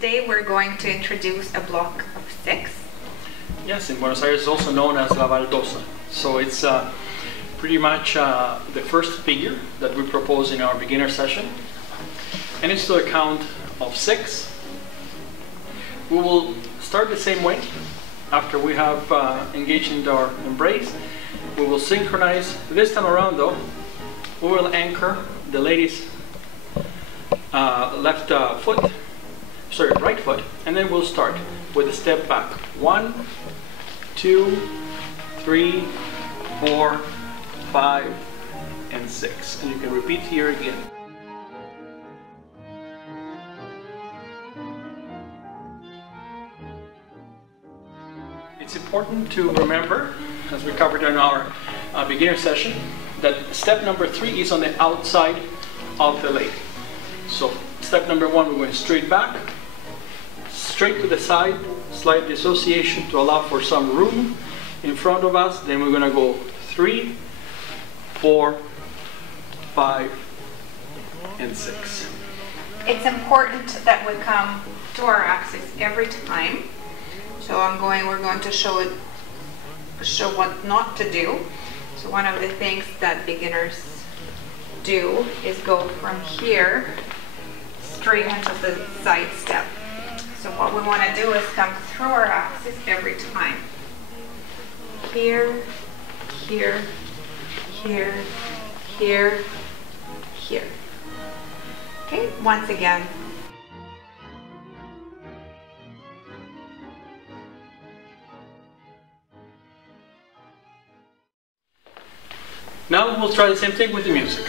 Today we're going to introduce a block of 6. Yes, in Buenos Aires it's also known as la baldosa. So it's pretty much the first figure that we propose in our beginner session. And it's to a count of 6. We will start the same way. After we have engaged in our embrace, we will synchronize. This time around though, we will anchor the lady's right foot, and then we'll start with a step back. 1, 2, 3, 4, 5, and 6. And you can repeat here again. It's important to remember, as we covered in our beginner session, that step number 3 is on the outside of the lady. So step number 1, we're going straight back, straight to the side, slight dissociation to allow for some room in front of us. Then we're going to go 3, 4, 5, and 6. It's important that we come to our axis every time. So we're going to show what not to do. So one of the things that beginners do is go from here straight into the side step. So what we want to do is come through our axis every time. Here, here, here, here, here. Okay, once again. Now we'll try the same thing with the music.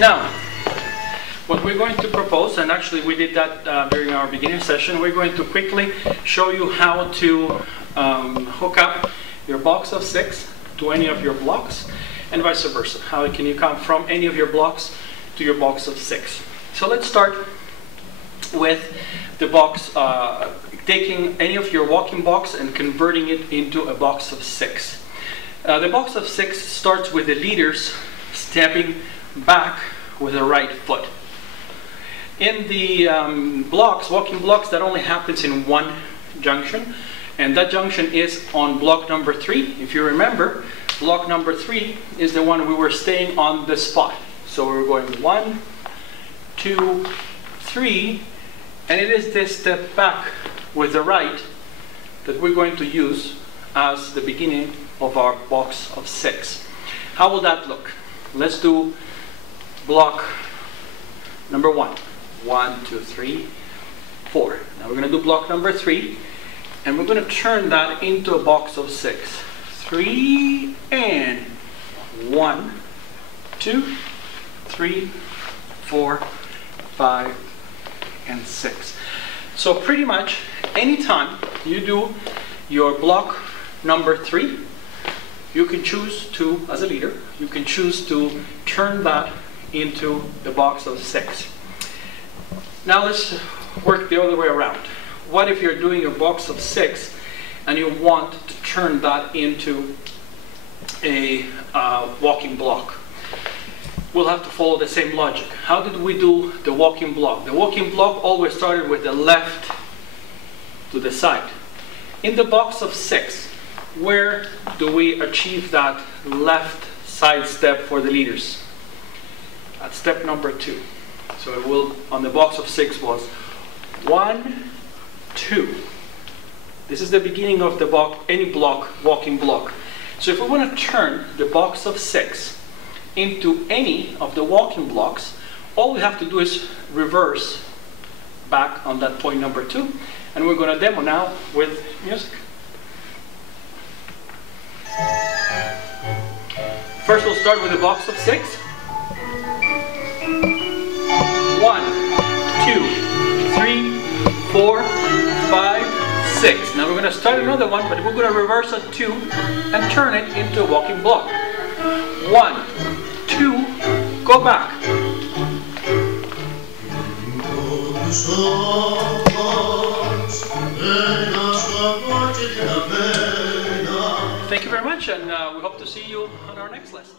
Now, what we're going to propose, and actually we did that during our beginner session, we're going to quickly show you how to hook up your box of 6 to any of your blocks, and vice versa. How can you come from any of your blocks to your box of 6? So let's start with the box, taking any of your walking blocks and converting it into a box of 6. The box of 6 starts with the leaders stepping back with the right foot. In the walking blocks, that only happens in one junction, and that junction is on block number 3. If you remember, block number 3 is the one we were staying on the spot. So we're going 1, 2, 3, and it is this step back with the right that we're going to use as the beginning of our box of 6. How will that look? Let's do block number 1. 1, 2, 3, 4. Now we're going to do block number 3, and we're going to turn that into a box of 6. 3 and 1, 2, 3, 4, 5, and 6. So pretty much anytime you do your block number 3, you can choose to, as a leader, you can choose to turn that into the box of 6. Now let's work the other way around. What if you're doing a box of 6 and you want to turn that into a walking block? We'll have to follow the same logic. How did we do the walking block? The walking block always started with the left to the side. In the box of 6, where do we achieve that left side step for the leaders? At step number 2. So it will, on the box of 6 was 1, 2. This is the beginning of the block, any block, walking block. So if we want to turn the box of 6 into any of the walking blocks, all we have to do is reverse back on that point number 2, and we're going to demo now with music. First we'll start with a box of 6. 1, 3, 4, 5, 6. Now we're going to start another one, but we're going to reverse a 2 and turn it into a walking block. 1, 2, go back. Thank you very much, and we hope to see you on our next lesson.